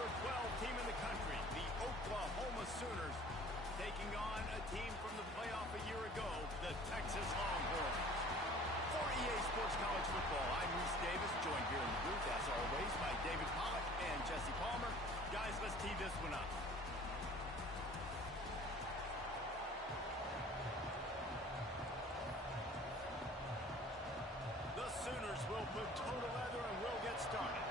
number 12 team in the country, the Oklahoma Sooners, taking on a team from the playoff a year ago, the Texas Longhorns. For EA Sports College Football, I'm Reese Davis, joined here in the booth, as always, by David Pollack and Jesse Palmer. Guys, let's tee this one up. The Sooners will put toe to leather and will get started.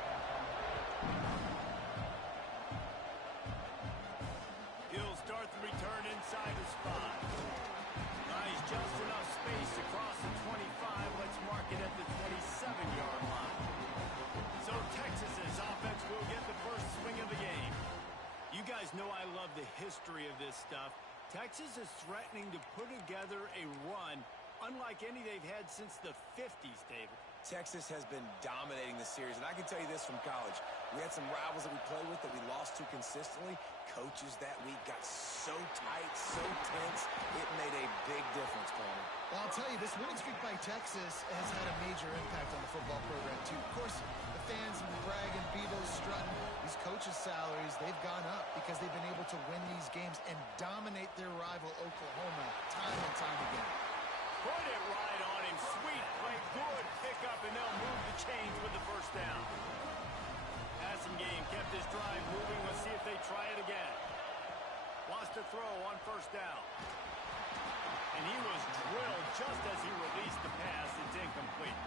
He'll start the return inside his 5. Nice, just enough space across the 25. Let's mark it at the 27-yard line. So Texas's offense will get the first swing of the game. You guys know I love the history of this stuff. Texas is threatening to put together a run unlike any they've had since the 50s, David. Texas has been dominating this series, and I can tell you this from college. We had some rivals that we played with that we lost to consistently. Coaches that week got so tight, so tense, it made a big difference, Palmer. Well, I'll tell you, this winning streak by Texas has had a major impact on the football program, too. Of course, the fans have been bragging, Beatles strutting. These coaches' salaries, they've gone up because they've been able to win these games and dominate their rival Oklahoma time and time again. Put it right on him. Sweet play. Good pickup, and they'll move the chains with the first down. Passing game kept his drive moving. Let's see if they try it again. Lost a throw on first down. And he was drilled just as he released the pass. It's incomplete.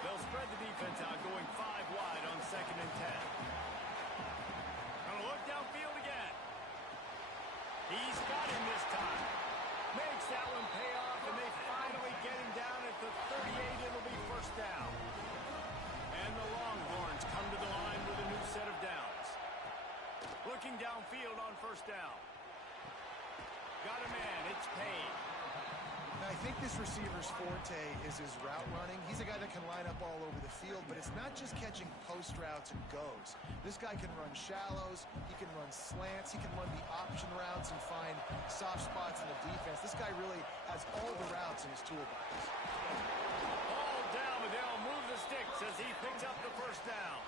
They'll spread the defense out, going 5 wide on 2nd and 10. Gonna look downfield again. He's got him this time. Makes that one pay off, and they finally get him down at the 38. It'll be first down. And the Longhorns come to the line with a new set of downs. Looking downfield on first down. Got a man. It's Payne. Now, I think this receiver's forte is his route running. He's a guy that can line up all over the field, but it's not just catching post routes and goes. This guy can run shallows, he can run slants, he can run the option routes and find soft spots in the defense. This guy really has all the routes in his toolbox. Ball down, but they'll move the sticks as he picks up the first down.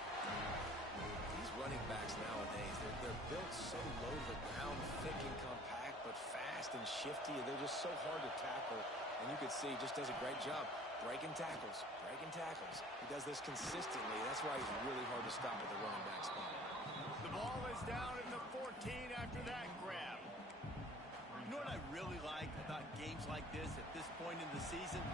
These running backs nowadays, they're built so low to the ground, thick and compact, but fast and shifty. They're just so hard to tackle. And you can see he just does a great job breaking tackles, breaking tackles. He does this consistently. That's why he's really hard to stop at the running back spot. The ball is down at the 14 after that grab. You know what I really like about games like this at this point in the season?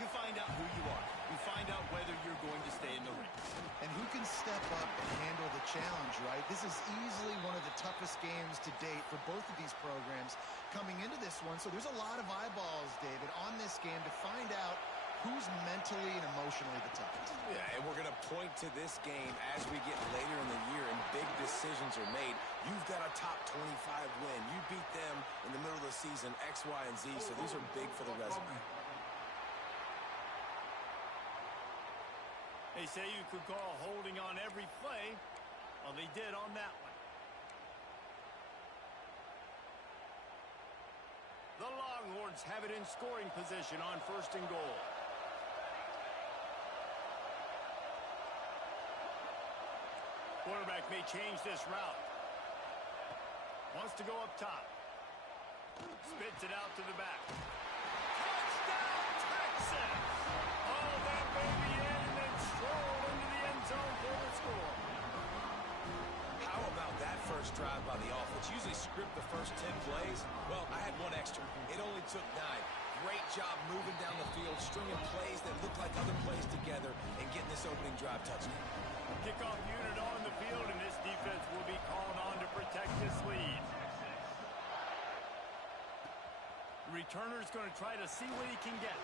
You find out who you are. You find out whether you're going to stay in the race. And who can step up and handle the challenge, right? This is easily one of the toughest games to date for both of these programs coming into this one. So there's a lot of eyeballs, David, on this game to find out who's mentally and emotionally the toughest. Yeah, and we're going to point to this game as we get later in the year and big decisions are made. You've got a top 25 win. You beat them in the middle of the season, X, Y, and Z. So these are big for the resume. They say you could call holding on every play. Well, they did on that one. The Longhorns have it in scoring position on 1st and goal. Quarterback may change this route. Wants to go up top. Spits it out to the back. Touchdown, Texas! Oh, that baby in and then stroll into the end zone for the score. How about that first drive by the offense? Usually script the first 10 plays. Well, I had one extra. It only took 9. Great job moving down the field, stringing plays that look like other plays together, and getting this opening drive touchdown. Kickoff unit on the field, and this defense will be called on to protect this lead. The returner's going to try to see what he can get.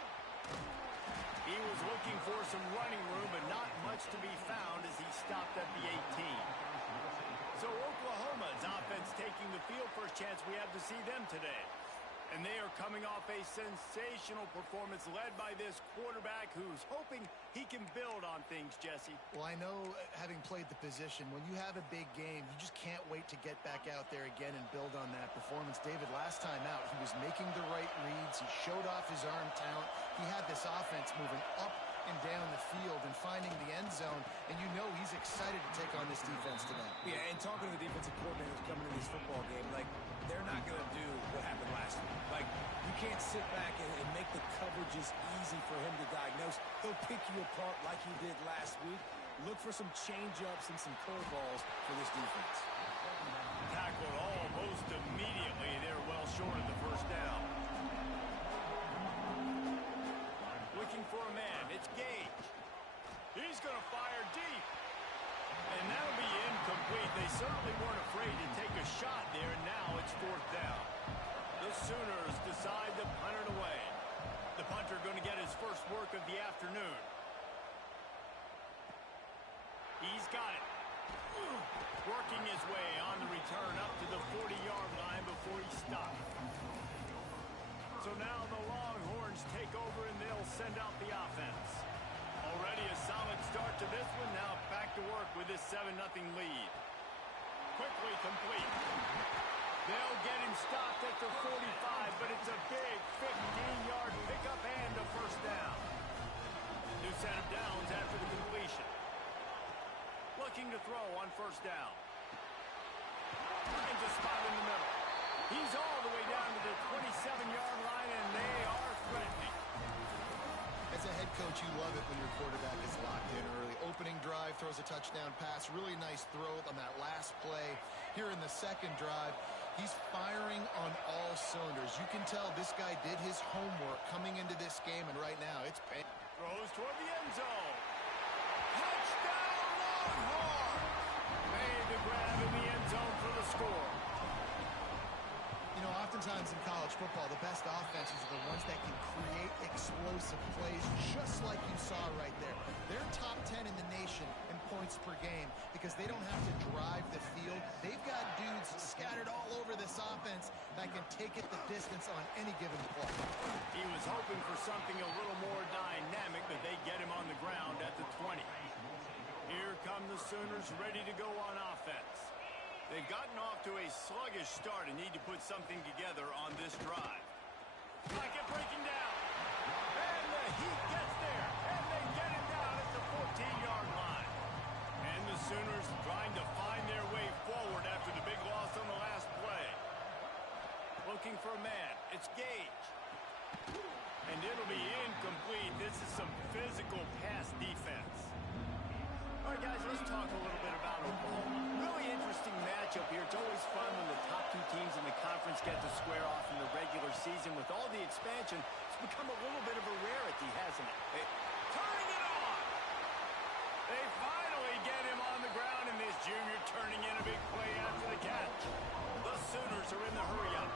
He was looking for some running room, but not much to be found as he stopped at the 18. So Oklahoma's offense taking the field. First chance we have to see them today. And they are coming off a sensational performance led by this quarterback who's hoping he can build on things, Jesse. Well, I know, having played the position, when you have a big game, you just can't wait to get back out there again and build on that performance. David, last time out, he was making the right reads. He showed off his arm talent. He had this offense moving up and down the field and finding the end zone, and you know he's excited to take on this defense today. Yeah, and And talking to the defensive coordinators coming to this football game, like, they're not going to do what happened last week. Like, you can't sit back and make the coverages easy for him to diagnose. He'll pick you apart like he did last week. Look for some change-ups and some curveballs for this defense. Tackled almost immediately. They're well short of the first down. Looking for a man. It's Gage. He's going to fire deep. And that'll be incomplete. They certainly weren't afraid to take a shot there, and now it's fourth down. The Sooners decide to punt it away. The punter going to get his first work of the afternoon. He's got it. Working his way on the return up to the 40-yard line before he stopped. So now the Longhorns take over, and they'll send out the offense. Already a solid start to this one. Now back to work with this 7-0 lead. Quickly complete. They'll get him stopped at the 45, but it's a big 15-yard pickup and a first down. New set of downs after the completion. Looking to throw on first down. Finds a spot in the middle. He's all the way down to the 27-yard line, and they are threatening. As a head coach, you love it when your quarterback is locked in early. Opening drive, throws a touchdown pass. Really nice throw on that last play. Here in the second drive, he's firing on all cylinders. You can tell this guy did his homework coming into this game, and right now it's paying. Throws toward the end zone. Touchdown, Longhorns! Made the grab in the end zone for the score. You know, oftentimes in college football, the best offenses are the ones that can create explosive plays, just like you saw right there. They're top 10 in the nation in points per game because they don't have to drive the field. They've got dudes scattered all over this offense that can take it the distance on any given play. He was hoping for something a little more dynamic, but they get him on the ground at the 20. Here come the Sooners ready to go on offense. They've gotten off to a sluggish start and need to put something together on this drive. Pocket breaking down. And the Heat gets there. And they get it down at the 14-yard line. And the Sooners trying to find their way forward after the big loss on the last play. Looking for a man. It's Gage. And it'll be incomplete. This is some physical pass defense. All right, guys, let's talk a little bit about Oklahoma. Really interesting matchup here. It's always fun when the top two teams in the conference get to square off in the regular season. With all the expansion, it's become a little bit of a rarity, hasn't it? Turning it on! They finally get him on the ground, and this junior turning in a big play after the catch. The Sooners are in the hurry-up.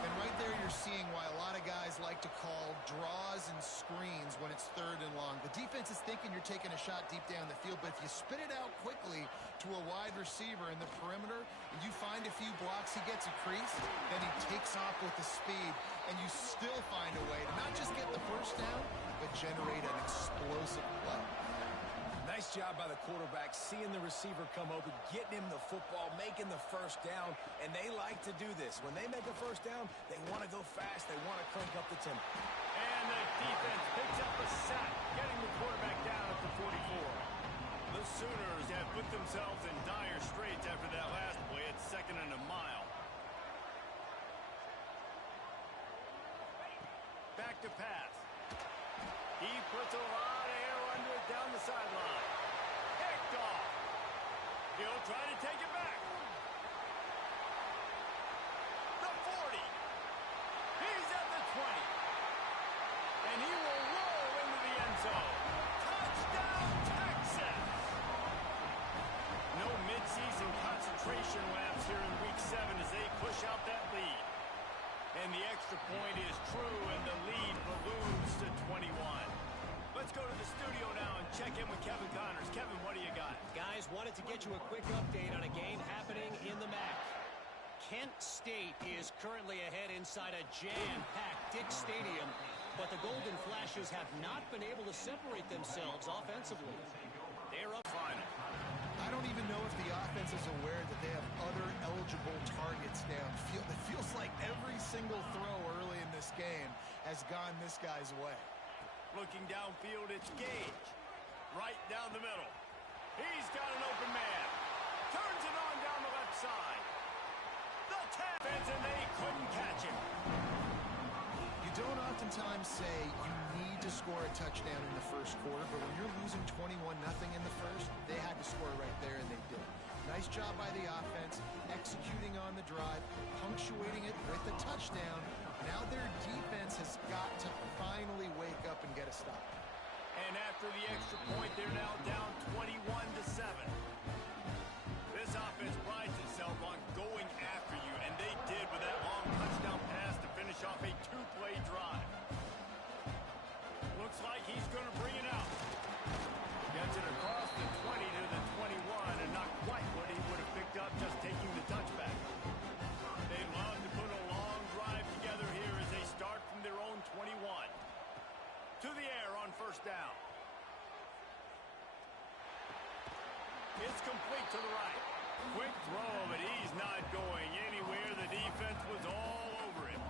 And right there you're seeing why a lot of guys like to call draws and screens when it's third and long. The defense is thinking you're taking a shot deep down the field, but if you spit it out quickly to a wide receiver in the perimeter and you find a few blocks, he gets a crease, then he takes off with the speed, and you still find a way to not just get the first down, but generate an explosive play. Nice job by the quarterback, seeing the receiver come open, getting him the football, making the first down, and they like to do this. When they make a first down, they want to go fast. They want to crank up the tempo. And the defense picks up a sack, getting the quarterback down at the 44. The Sooners have put themselves in dire straits after that last play at 2nd and a mile. Back to pass. He puts a lot of air under it down the sideline. Picked off. He'll try to take it back. The 40. He's at the 20. And he will roll into the end zone. Touchdown, Texas! No midseason concentration laps here in Week 7 as they push out that lead. And the extra point is true, and the lead balloons to 21. Let's go to the studio now and check in with Kevin Connors. Kevin, what do you got? Guys, wanted to get you a quick update on a game happening in the MAC. Kent State is currently ahead inside a jam-packed Dick's Stadium, but the Golden Flashes have not been able to separate themselves offensively. They're up final. I don't even know if the offense is aware that they have other eligible targets downfield. It feels like every single throw early in this game has gone this guy's way. Looking downfield, it's Gage. Right down the middle. He's got an open man. Turns it on oftentimes say you need to score a touchdown in the first quarter, but when you're losing 21-0 in the first, they had to score right there, and they did. Nice job by the offense, executing on the drive, punctuating it with a touchdown. Now their defense has got to finally wake up and get a stop. And after the extra point, they're now down 21-7. This offense prides itself on going after you, and they did with that long touchdown pass to finish off a two-play drive. Looks like he's going to bring it out. Gets it across the 20 to the 21, and not quite what he would have picked up just taking the touchback. They love to put a long drive together here as they start from their own 21. To the air on first down. It's complete to the right. Quick throw, but he's not going anywhere. The defense was all over him.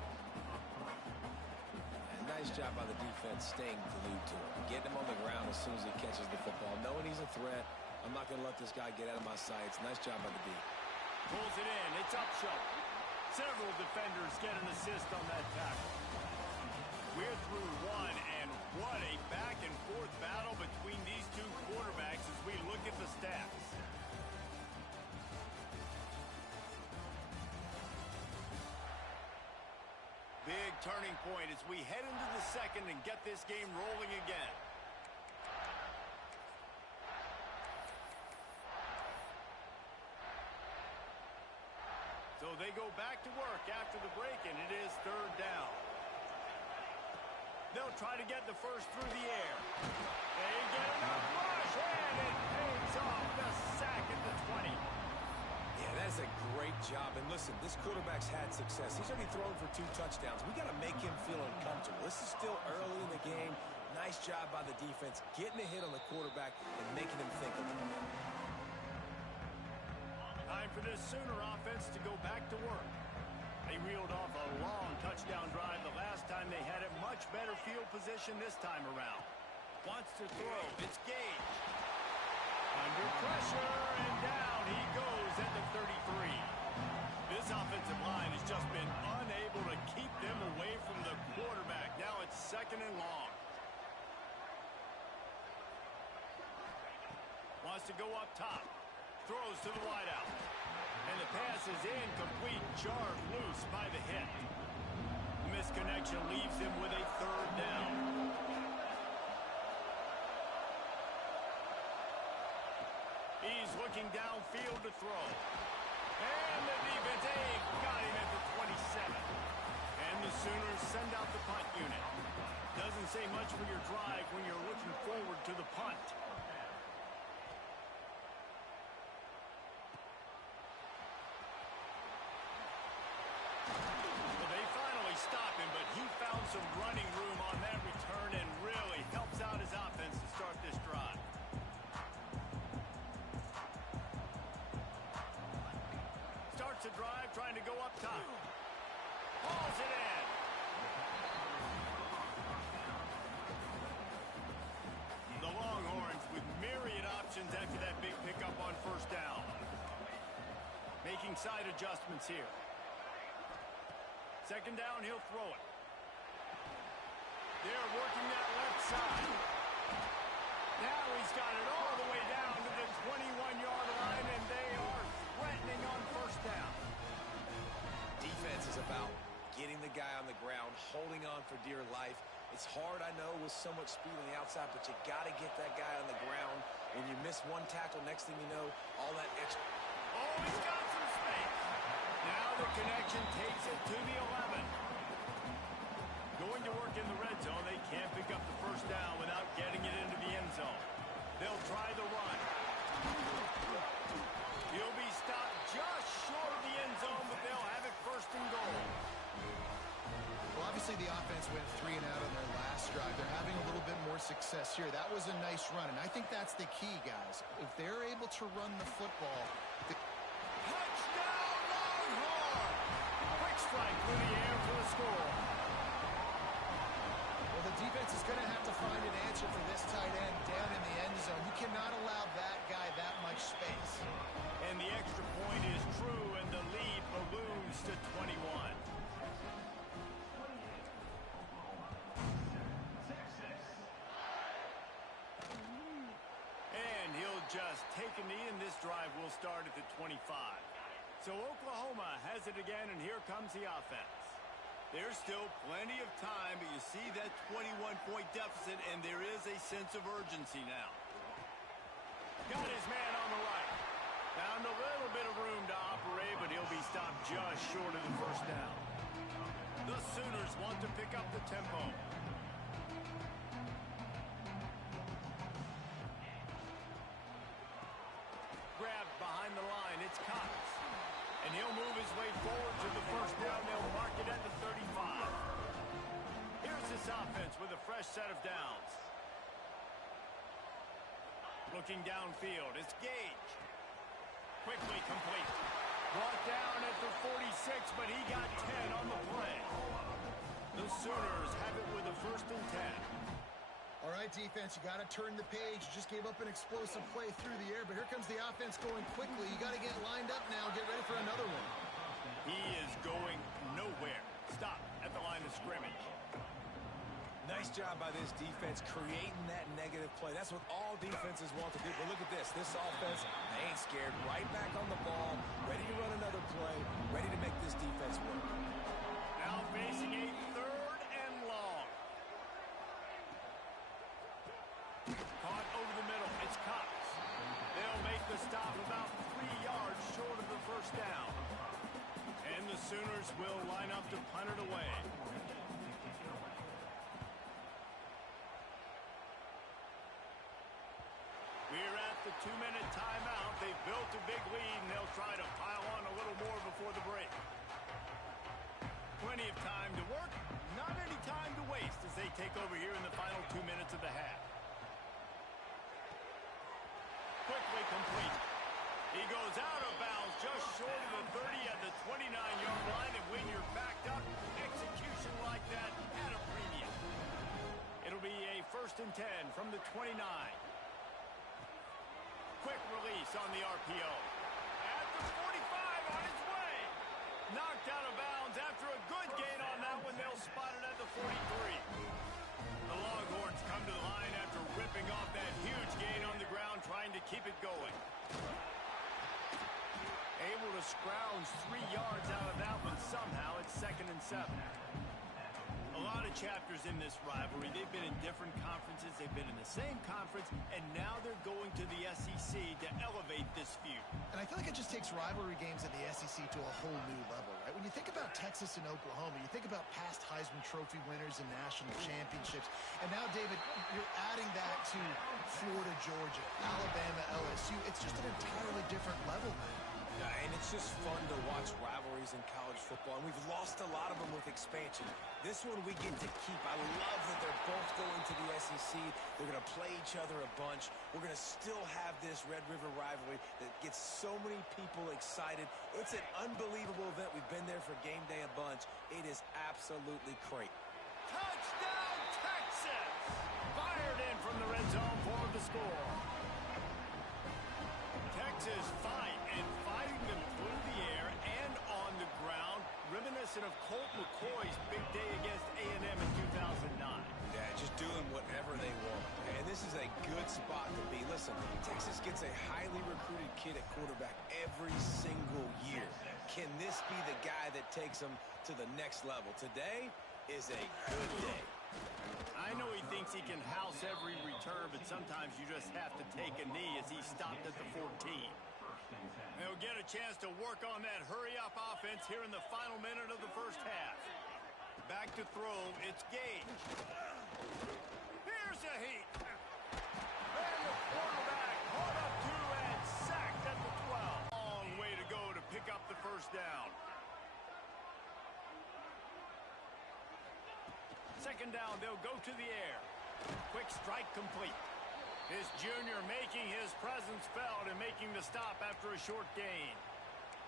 And nice job by the defense staying glued to him. Getting him on the ground as soon as he catches the football. Knowing he's a threat, I'm not going to let this guy get out of my sights. Nice job by the D. Pulls it in. It's up shoulder. Several defenders get an assist on that tackle. We're through one, and what a back-and-forth battle between these two quarterbacks as we look at the stats. Big turning point as we head into the second and get this game rolling again. So they go back to work after the break, and it is third down. They'll try to get the first through the air. They get enough rush, and it pays off the sack at the 20. Yeah, that's a great job. And listen, this quarterback's had success. He's already thrown for 2 touchdowns. We got to make him feel uncomfortable. This is still early in the game. Nice job by the defense, getting a hit on the quarterback and making him think a little bit. Time for this Sooner offense to go back to work. They reeled off a long touchdown drive the last time. They had a much better field position this time around. Wants to throw. It's Gage. Under pressure, and down he goes at the 33. This offensive line has just been unable to keep them away from the quarterback. Now it's second and long. Wants to go up top. Throws to the wideout. And the pass is incomplete, jarred loose by the hit. The misconnection leaves him with a third down. He's looking downfield to throw. And the defense got him at the 27. And the Sooners send out the punt unit. Doesn't say much for your drive when you're looking forward to the punt. Stop him, but he found some running room on that return and really helps out his offense to start this drive. Starts a drive trying to go up top. Hauls it in. The Longhorns with myriad options after that big pickup on first down. Making side adjustments here. Second down, he'll throw it. They're working that left side. Now he's got it all the way down to the 21-yard line, and they are threatening on first down. Defense is about getting the guy on the ground, holding on for dear life. It's hard, I know, with so much speed on the outside, but you got to get that guy on the ground. When you miss one tackle, next thing you know, all that extra. Oh, he's got some space. Now the connection takes it to the 11. Going to work in the red zone. They can't pick up the first down without getting it into the end zone. They'll try the run. He'll be stopped just short of the end zone, but they'll have it first and goal. Well, obviously the offense went 3 and out on their last drive. They're having a little bit more success here. That was a nice run, and I think that's the key, guys. If they're able to run the football... Touchdown, Longhorn! Quick strike through the air for the score. Well, the defense is going to have to find an answer for this tight end down in the end zone. You cannot allow that guy that much space. And the extra point is true, and the lead balloons to 21. a knee, and this drive will start at the 25. So Oklahoma has it again, and here comes the offense. There's still plenty of time, but you see that 21-point deficit, and there is a sense of urgency now. Got his man on the right. Found a little bit of room to operate, but he'll be stopped just short of the first down. The Sooners want to pick up the tempo. Grabbed behind the line, it's Cox. And he'll move his way forward to the first down. They'll mark it at the 35. Here's this offense with a fresh set of downs. Looking downfield, it's Gage. Quickly complete. Brought down at the 46, but he got 10 on the play. The Sooners have it with a 1st and 10. All right, defense, you got to turn the page. You just gave up an explosive play through the air, but here comes the offense going quickly. You got to get lined up now. Get ready for another one. He is going nowhere. Stop at the line of scrimmage. Nice job by this defense creating that negative play. That's what all defenses want to do. But look at this. This offense, they ain't scared. Right back on the ball, ready to run another play, ready to make this defense work. Now facing a 3rd and long. Caught over the middle. It's Cox. They'll make the stop about 3 yards short of the first down. And the Sooners will line up to punt it away. We're at the 2-minute timeout. They've built a big lead, and they'll try to pile on a little more before the break. Plenty of time to work, not any time to waste as they take over here in the final 2 minutes of the half. Quickly complete. He goes out of bounds just short of the 30 at the 29-yard line, and when you're backed up, execution like that at a premium. It'll be a 1st and 10 from the 29. Quick release on the RPO. At the 45 on his way. Knocked out of bounds after a good gain on that one. They'll spot it at the 43. The Longhorns come to the line after ripping off that huge gain on the ground, trying to keep it going. Able to scrounge 3 yards out of that one somehow. It's 2nd and 7. A lot of chapters in this rivalry. They've been in different conferences. They've been in the same conference, and now they're going to the SEC to elevate this feud. And I feel like it just takes rivalry games in the SEC to a whole new level, right? When you think about Texas and Oklahoma, you think about past Heisman Trophy winners and national championships. And now, David, you're adding that to Florida, Georgia, Alabama, LSU. It's just an entirely different level now. And it's just fun to watch rivalries in college football, and we've lost a lot of them with expansion. This one we get to keep. I love that they're both going to the SEC. They're going to play each other a bunch. We're going to still have this Red River rivalry that gets so many people excited. It's an unbelievable event. We've been there for game day a bunch. It is absolutely great. Touchdown, Texas! Fired in from the red zone for the score. Texas fighting them through the air and on the ground, reminiscent of Colt McCoy's big day against A&M in 2009. Yeah, just doing whatever they want. And this is a good spot to be. Listen, Texas gets a highly recruited kid at quarterback every single year. Can this be the guy that takes them to the next level? Today is a good day. I know he thinks he can house every return, but sometimes you just have to take a knee as he stopped at the 14. They'll get a chance to work on that hurry-up offense here in the final minute of the first half. Back to throw, it's Gage. Here's a heat. And the quarterback caught up to and sacked at the 12. Long way to go to pick up the first down. 2nd down, they'll go to the air. Quick strike complete. This junior making his presence felt and making the stop after a short gain.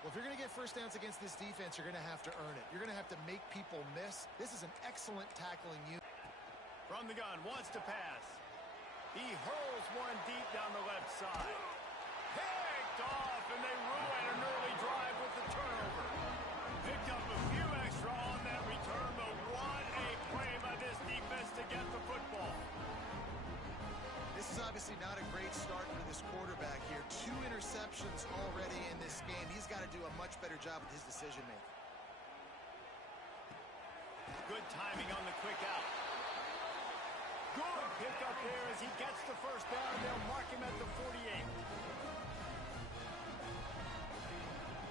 Well, if you're going to get first downs against this defense, you're going to have to earn it. You're going to have to make people miss. This is an excellent tackling unit. From the gun, wants to pass. He hurls one deep down the left side. Picked off, and they ruin an early drive with the turnover. Picked up a few extra on that return, but what a play by this defense to get the football. This is obviously not a great start for this quarterback here. 2 options already in this game. He's got to do a much better job with his decision-making. Good timing on the quick out. Good pickup there as he gets the first down. They'll mark him at the 48.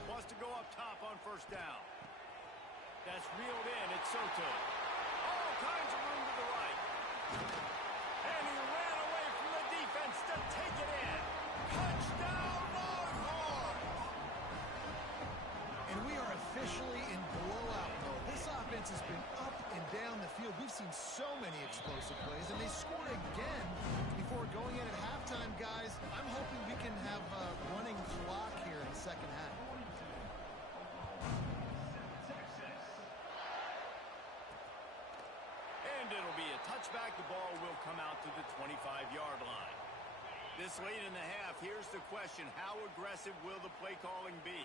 Wants to go up top on first down. That's reeled in. It's Soto. All kinds of room to the right. And he ran away from the defense to take it in. Touchdown, Longhorns! And we are officially in blowout mode. This offense has been up and down the field. We've seen so many explosive plays, and they scored again before going in at halftime, guys. I'm hoping we can have a running clock here in the second half. And it'll be a touchback. The ball will come out to the 25-yard line. This late in the half, here's the question. How aggressive will the play calling be?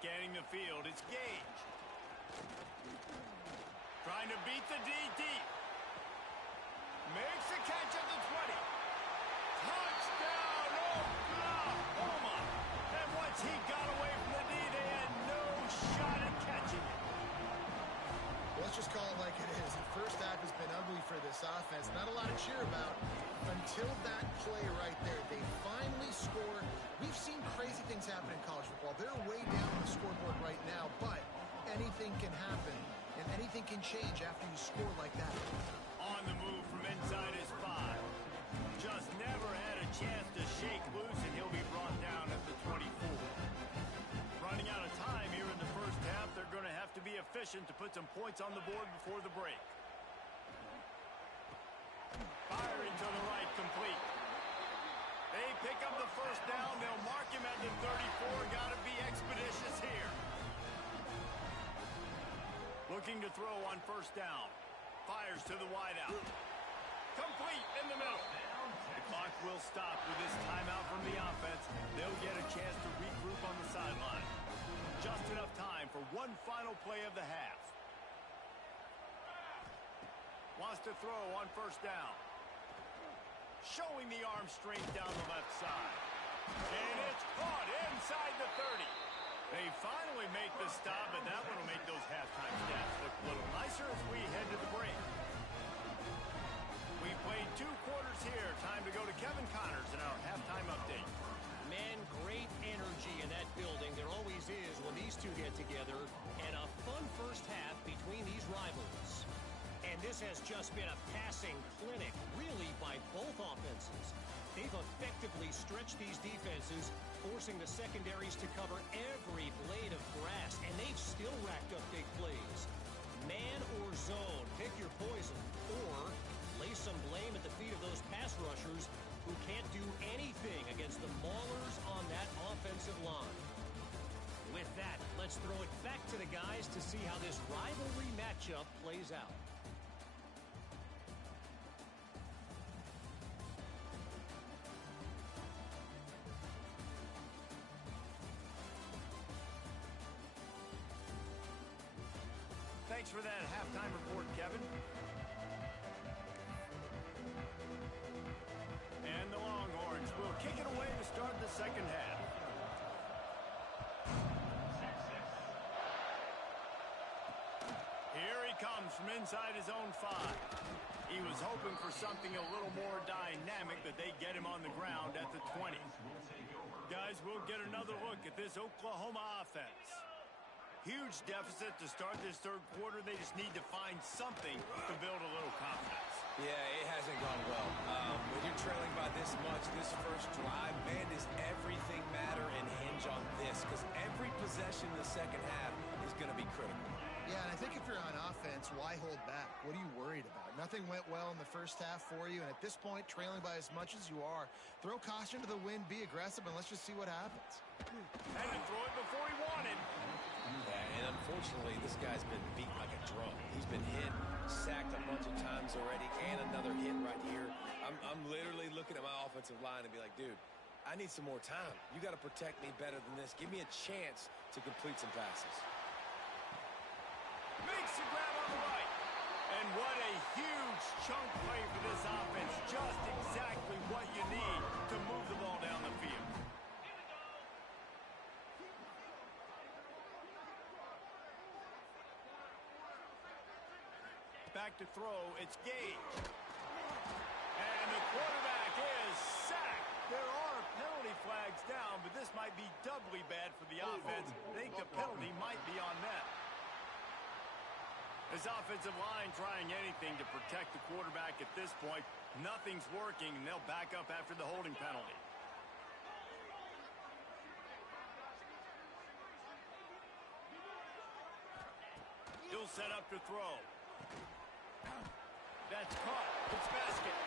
Scanning the field, it's Gage. Trying to beat the D deep. Makes a catch at the 20. Touchdown, Oklahoma! And once he got away from the D, they had no shot at catching it. Let's just call it like it is. The first half has been ugly for this offense. Not a lot to cheer about until that play right there. They finally score. We've seen crazy things happen in college football. They're way down on the scoreboard right now, but anything can happen, and anything can change after you score like that. On the move from inside his 5. Just never had a chance to shake loose, and he'll be brought down at the 24. Running out of time here in the first half. They're going to have to be efficient to put some points on the board before the break. Firing to the right, complete. They pick up the first down. They'll mark him at the 34. Got to be expeditious here. Looking to throw on first down. Fires to the wideout. Complete in the middle. The clock will stop with this timeout from the offense. They'll get a chance to regroup on the sideline. Just enough time for one final play of the half. Wants to throw on first down. Showing the arm strength down the left side. And it's caught inside the 30. They finally make the stop, and that one will make those halftime stats look a little nicer as we head to the break. We played 2 quarters here. Time to go to Kevin Connors in our halftime update. Man, great energy in that building. There always is when these two get together. And a fun first half between these rivals. And this has just been a passing clinic, really, by both offenses. They've effectively stretched these defenses, forcing the secondaries to cover every blade of grass, and they've still racked up big plays. Man or zone, pick your poison, or lay some blame at the feet of those pass rushers who can't do anything against the maulers on that offensive line. With that, let's throw it back to the guys to see how this rivalry matchup plays out. Thanks for that halftime report, Kevin. And the Longhorns will kick it away to start the second half. Here he comes from inside his own 5. He was hoping for something a little more dynamic, but they get him on the ground at the 20. Guys, we'll get another look at this Oklahoma offense. Huge deficit to start this third quarter. They just need to find something to build a little confidence. Yeah, it hasn't gone well. When you're trailing by this much, this first drive, man, does everything matter and hinge on this? Because every possession in the second half is going to be critical. Yeah, and I think if you're on offense, why hold back? What are you worried about? Nothing went well in the first half for you, and at this point, trailing by as much as you are, throw caution to the wind, be aggressive, and let's just see what happens. Had to throw it before he wanted. Yeah, and unfortunately, this guy's been beat like a drum. He's been hit, sacked a bunch of times already, and another hit right here. I'm literally looking at my offensive line and be like, dude, I need some more time. You got to protect me better than this. Give me a chance to complete some passes. Makes the grab on the right. And what a huge chunk play for this offense. Just exactly what you need to move the ball down the field. Back to throw, it's Gage. And the quarterback is sacked. There are penalty flags down, but this might be doubly bad for the offense. I think the penalty might be on them. This offensive line trying anything to protect the quarterback at this point. Nothing's working, and they'll back up after the holding penalty. He'll set up to throw. That's caught. It's basket.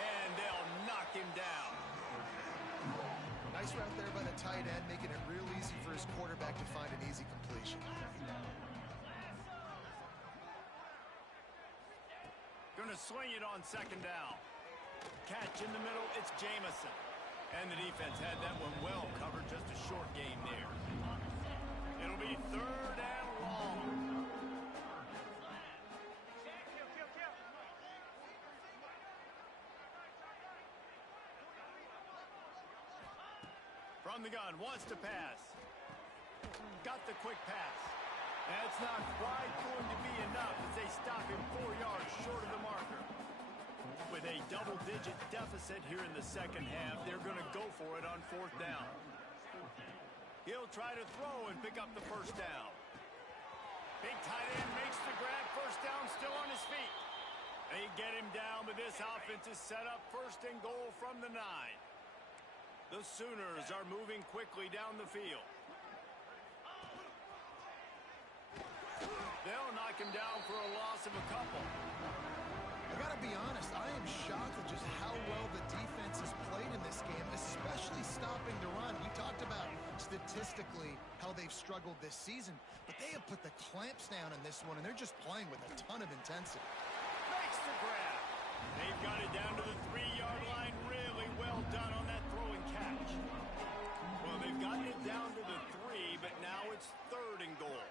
And they'll knock him down. Nice route there by the tight end, making it real easy for his quarterback to find an easy completion. Going to swing it on second down. Catch in the middle, it's Jamison. And the defense had that one well covered, just a short game there. It'll be third and long. From the gun, wants to pass. Got the quick pass. That's not quite going to be enough as they stop him 4 yards short of the marker. With a double-digit deficit here in the second half, they're going to go for it on fourth down. He'll try to throw and pick up the first down. Big tight end makes the grab, first down, still on his feet. They get him down, but this offense is set up first and goal from the 9. The Sooners are moving quickly down the field. They'll knock him down for a loss of a couple. I gotta be honest, I am shocked at just how well the defense has played in this game, especially stopping the run. We talked about statistically how they've struggled this season, but they have put the clamps down in this one, and they're just playing with a ton of intensity. Makes the grab. They've got it down to the 3-yard line. Really well done on that throw and catch. Well, they've gotten it down to the 3, but now it's third and goal.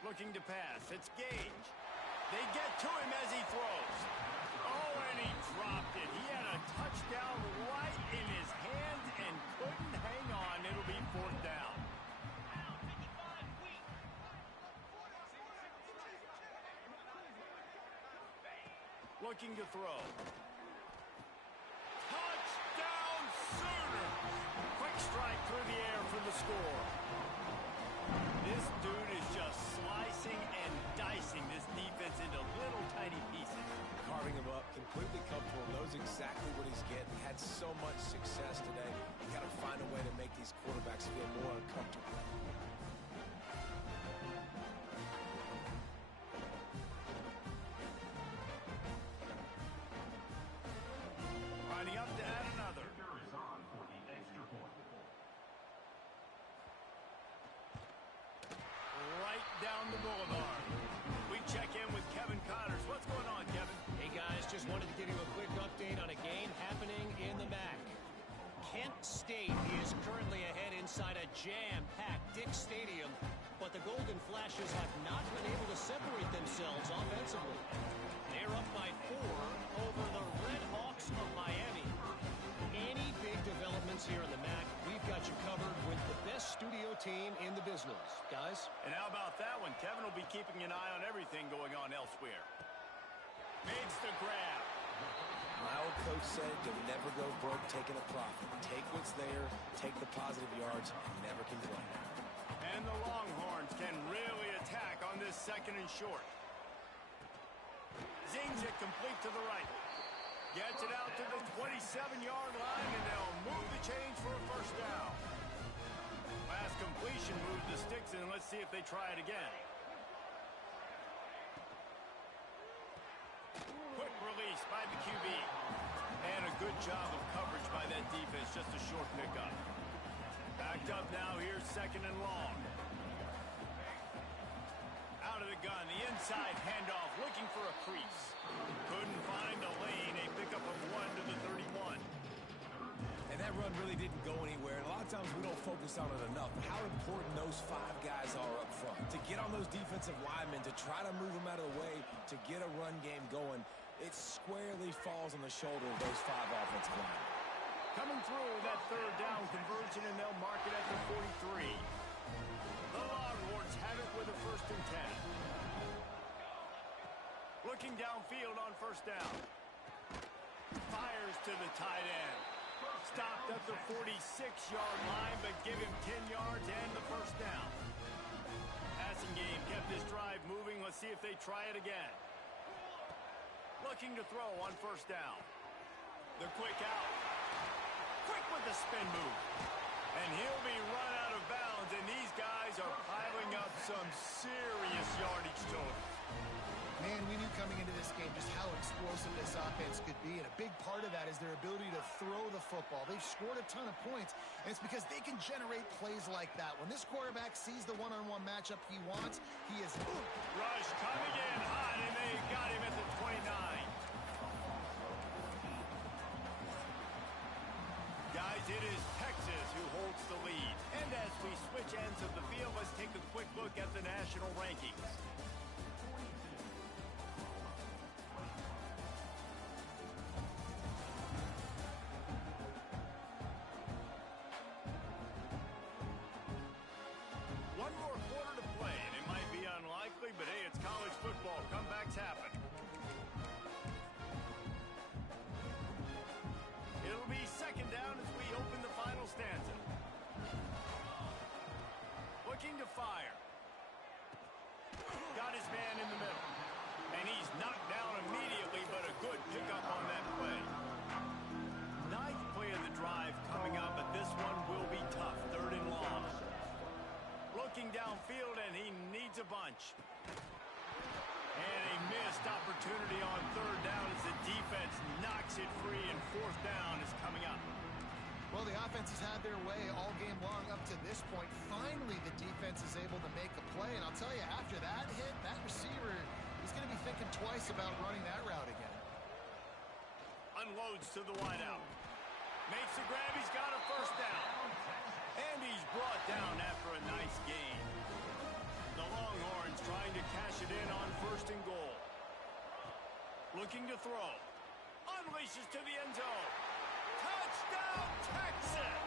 Looking to pass. It's Gage. They get to him as he throws. Oh, and he dropped it. He had a touchdown right in his hands and couldn't hang on. It'll be fourth down. Looking to throw. Touchdown Sooners! Quick strike through the air for the score. This dude is just slicing and dicing this defense into little tiny pieces. Carving him up, completely comfortable, knows exactly what he's getting. Had so much success today. You got to find a way to make these quarterbacks feel more uncomfortable. Lining up to add another. Right down the boulevard. We check in with Kevin Connors. What's going on, Kevin? Hey, guys, just wanted to give you a quick update on a game happening in the MAC. Kent State is currently ahead inside a jam-packed Dick Stadium, but the Golden Flashes have not been able to separate themselves offensively. They're up by 4 over the Red Hawks of Miami. Any big developments here in the MAC, we've got you covered with the best studio team in the business. Guys? And how about that one? Kevin will be keeping an eye on everything going on elsewhere. Makes the grab. My old coach said you'll never go broke taking a profit. Take what's there, take the positive yards, and never complain. And the Longhorns can really attack on this second and short. Zings it complete to the right. Gets it out to the 27-yard line, and they'll move the chains for a first down. Last completion moved the sticks in. Let's see if they try it again. Quick release by the QB. And a good job of coverage by that defense. Just a short pickup. Backed up now. Here's second and long. Out of the gun. The inside handoff. Looking for a crease. Couldn't find a lane. A pickup of 1 to the 31. And that run really didn't go anywhere. And a lot of sometimes we don't focus on it enough, but how important those 5 guys are up front. To get on those defensive linemen, to try to move them out of the way, to get a run game going, it squarely falls on the shoulder of those 5 offensive linemen. Coming through that third down conversion, and they'll mark it at the 43. The Longhorns have it with a 1st and 10. Looking downfield on 1st down. Fires to the tight end. Stopped at the 46-yard line, but give him 10 yards and the 1st down. Passing game kept this drive moving. Let's see if they try it again. Looking to throw on 1st down. The quick out. Quick with the spin move. And he'll be run out of bounds, and these guys are piling up some serious yardage total. Man, we knew coming into this game just how explosive this offense could be, and a big part of that is their ability to throw the football. They've scored a ton of points, and it's because they can generate plays like that. When this quarterback sees the one-on-one matchup he wants, he is... Rush coming in hot, and they got him at the 29. Guys, it is Texas who holds the lead. And as we switch ends of the field, let's take a quick look at the national rankings. One more quarter to play, and it might be unlikely, but hey, it's college football. Comebacks happen. It'll be 2nd down as we open the final stanza. Looking to fire. Got his man in the middle. And he's knocked down immediately, but a good pickup on that play. 9th play of the drive coming up, but this one will be tough. 3rd and long. Looking downfield, and he needs a bunch. And a missed opportunity on 3rd down as the defense knocks it free, and 4th down is coming up. Well, the offense has had their way all game long up to this point. Finally, the defense is able to make a play, and I'll tell you, after that hit, that receiver is going to be thinking twice about running that route again. Unloads to the wideout. Makes the grab. He's got a 1st down. And he's brought down after a nice gain. The Longhorns trying to cash it in on 1st and goal. Looking to throw. Unleashes to the end zone. Touchdown, Texas!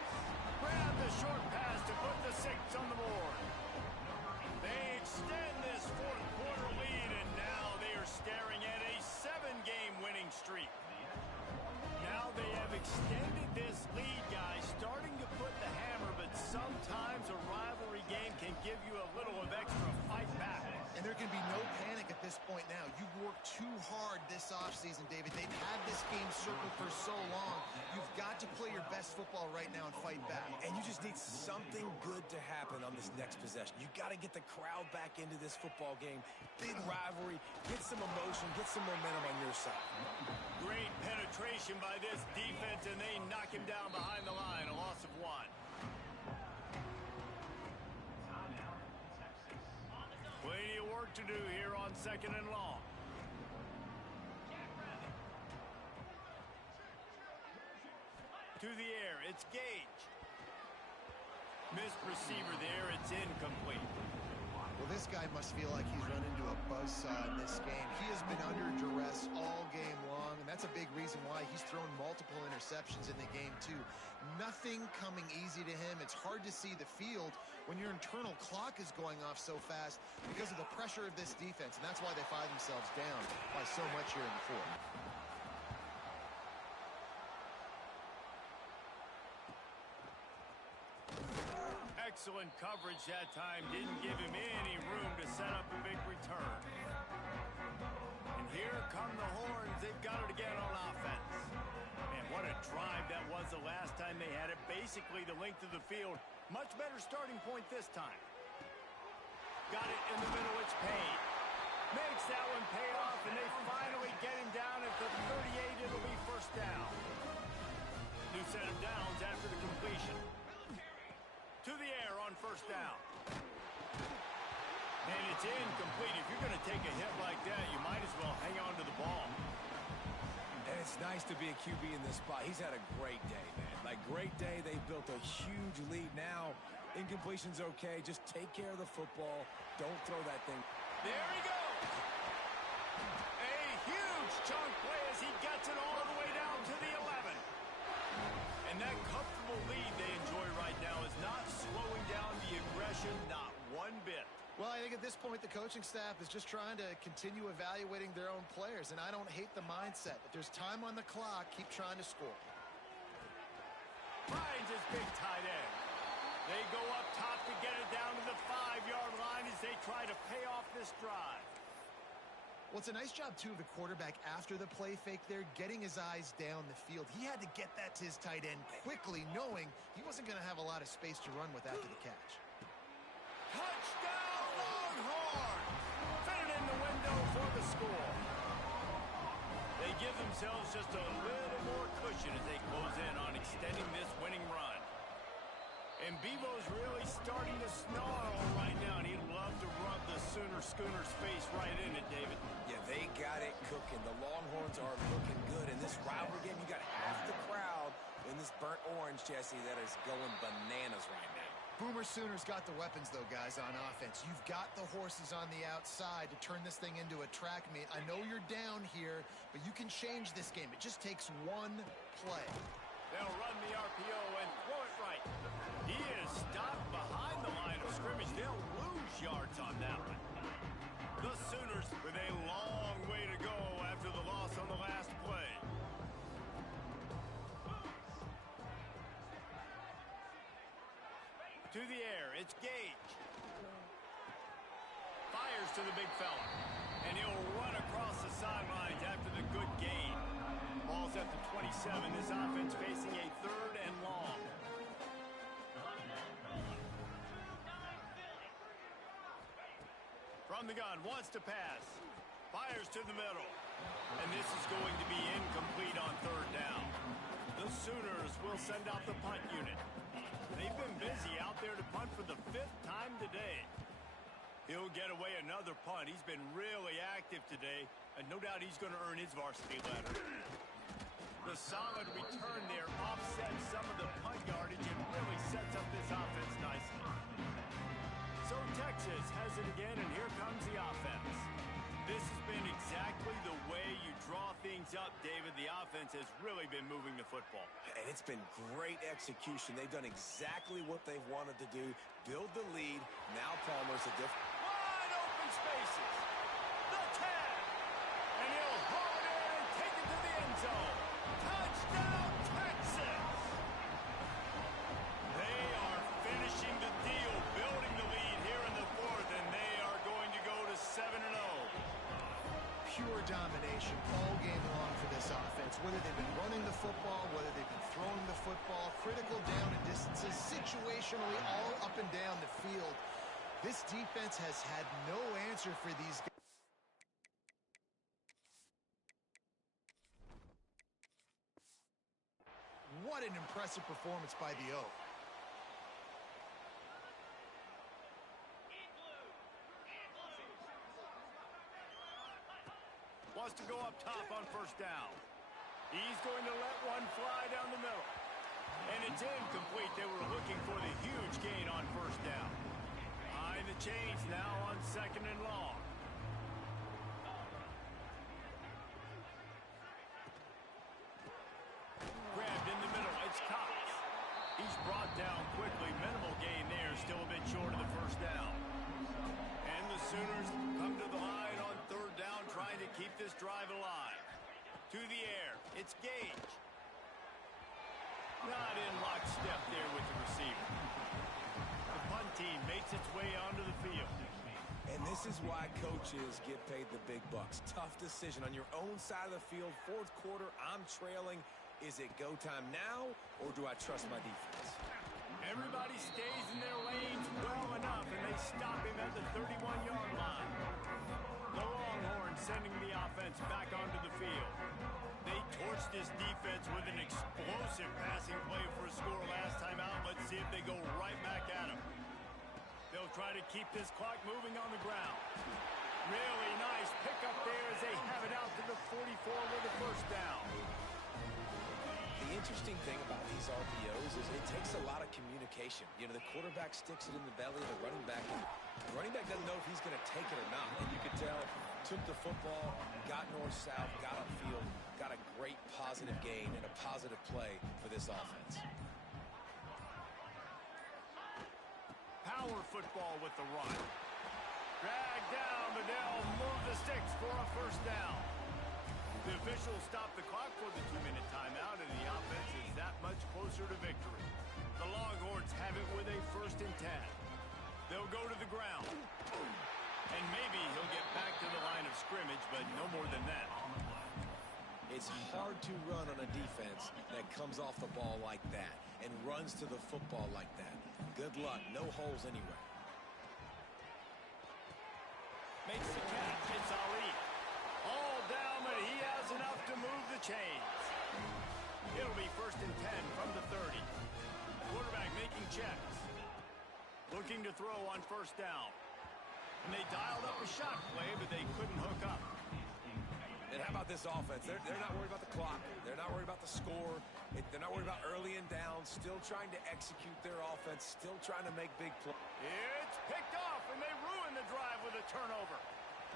Grab the short pass to put the 6 on the board. They extend this 4th quarter lead, and now they are staring at a 7-game winning streak. Now they have extended this lead, guys, starting to put the hammer, but sometimes a rivalry game can give you a little of extra fight back. And there can be no panic at this point now. You've worked too hard this offseason, David. They've had this game circled for so long. You've got to play your best football right now and fight back. And you just need something good to happen on this next possession. You got to get the crowd back into this football game. Big rivalry. Get some emotion. Get some momentum on your side. Great penetration by this defense, and they knock him down behind the line. A loss of 1. Plenty of work to do here on 2nd and long. To the air, it's Gage. Missed receiver there, it's incomplete. Well, this guy must feel like he's run into a buzzsaw in this game. He has been under duress all game long, and that's a big reason why he's thrown multiple interceptions in the game, too. Nothing coming easy to him. It's hard to see the field when your internal clock is going off so fast because of the pressure of this defense, and that's why they find themselves down by so much here in the 4th. Excellent coverage that time. Didn't give him any room to set up a big return. And here come the Horns. They've got it again on offense. Man, what a drive that was the last time they had it. Basically the length of the field. Much better starting point this time. Got it in the middle. It's Payne. Makes that one pay off, and they finally get him down at the 38. It'll be 1st down. New set of downs after the completion. To the air on 1st down. And it's incomplete. If you're going to take a hit like that, you might as well hang on to the ball. And it's nice to be a QB in this spot. He's had a great day, man. Like, great day. They built a huge lead. Now, incompletion's okay. Just take care of the football. Don't throw that thing. There he goes. A huge chunk play as he gets it all the way down to the 11. And that comfortable lead they enjoy right now is not slowing down the aggression, not one bit. Well, I think at this point, the coaching staff is just trying to continue evaluating their own players, and I don't hate the mindset. If there's time on the clock, keep trying to score. Finds his big tight end. They go up top to get it down to the 5-yard line as they try to pay off this drive. Well, it's a nice job, too, of the quarterback after the play fake there, getting his eyes down the field. He had to get that to his tight end quickly, knowing he wasn't going to have a lot of space to run with after the catch. Touchdown, Longhorns! Fit it in the window for the score. They give themselves just a little more cushion as they close in on extending this winning run. And Bevo's really starting to snarl right now, and he'd love to rub the Schooner's face right in it, David. Yeah, they got it cooking. The Longhorns are looking good. In this rivalry game, you got half the crowd in this burnt orange, Jesse, that is going bananas right now. Boomer Sooners got the weapons, though, guys, on offense. You've got the horses on the outside to turn this thing into a track meet. I know you're down here, but you can change this game. It just takes one play. They'll run the RPO and throw it right. He is stopped behind the line of scrimmage. They'll lose yards on that one. The Sooners with a long way to go after the loss on the last play. To the air, it's Gage. Fires to the big fella. And he'll run across the sidelines after the good gain. Ball's at the 27. This offense facing a 3rd and long. From the gun, wants to pass. Fires to the middle. And this is going to be incomplete on 3rd down. The Sooners will send out the punt unit. They've been busy out there to punt for the 5th time today. He'll get away another punt. He's been really active today, and no doubt he's going to earn his varsity letter. The solid return there offsets some of the punt yardage and really sets up this offense nicely. So Texas has it again, and here comes the offense. This has been exactly the way you draw things up, David. The offense has really been moving the football. And it's been great execution. They've done exactly what they've wanted to do. Build the lead. Now Palmer's a different. Wide open spaces. The tag. And he'll haul it in and take it to the end zone. Touchdown, Texas. They are finishing the deal, building the lead here in the 4th, and they are going to go to 7-0. Pure domination all game long for this offense. Whether they've been running the football, whether they've been throwing the football, critical down and distances, situationally all up and down the field. This defense has had no answer for these guys. What an impressive performance by the Oak. Wants to go up top on 1st down. He's going to let one fly down the middle. And it's incomplete. They were looking for the huge gain on 1st down. Behind the chains now on 2nd and long. Grabbed in the middle. It's Cox. He's brought down quickly. Minimal gain there. Still a bit short of the 1st down. And the Sooners come to the line on 3rd down, trying to keep this drive alive. To the air, it's Gage. Not in lockstep there with the receiver. The punt team makes its way onto the field. And this is why coaches get paid the big bucks. Tough decision on your own side of the field. 4th quarter, I'm trailing. Is it go time now, or do I trust my defense? Everybody stays in their lanes well enough, and they stop him at the 31-yard line. The Longhorns sending the offense back onto the field. They torched this defense with an explosive passing play for a score last time out. Let's see if they go right back at him. They'll try to keep this clock moving on the ground. Really nice pickup there as they have it out to the 44 with a first down. The interesting thing about these RPOs is it takes a lot of communication. You know, the quarterback sticks it in the belly of the running back, and the running back doesn't know if he's going to take it or not. And you could tell, took the football, got north-south, got upfield, got a great positive gain and a positive play for this offense. Power football with the run. Drag down, but they'll move the sticks for a first down. The officials stop the clock for the 2-minute timeout, and the offense is that much closer to victory. The Longhorns have it with a 1st and 10. They'll go to the ground. And maybe he'll get back to the line of scrimmage, but no more than that. It's hard to run on a defense that comes off the ball like that and runs to the football like that. Good luck. No holes anywhere. Makes the catch. It's Ali. All down, but he has enough to move the chains. It'll be 1st and 10 from the 30. Quarterback making checks. Looking to throw on 1st down. And they dialed up a shot play, but they couldn't hook up. And how about this offense? They're not worried about the clock. They're not worried about the score. They're not worried about early and down. Still trying to execute their offense. Still trying to make big plays. It's picked off, and they ruin the drive with a turnover.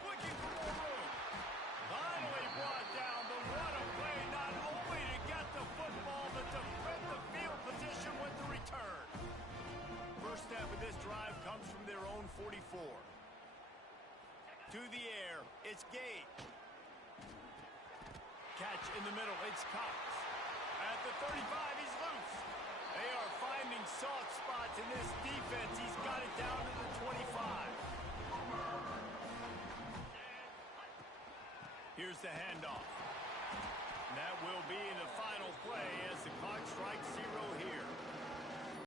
Looking for more room. Finally brought down, but what a play, not only to get the football, but to defend the field position with the return. First step of this drive comes from their own 44. To the air, it's Gage. Catch in the middle, it's Cox. At the 35, he's loose. They are finding soft spots in this defense. He's got it down to the 25. Here's the handoff. That will be the final play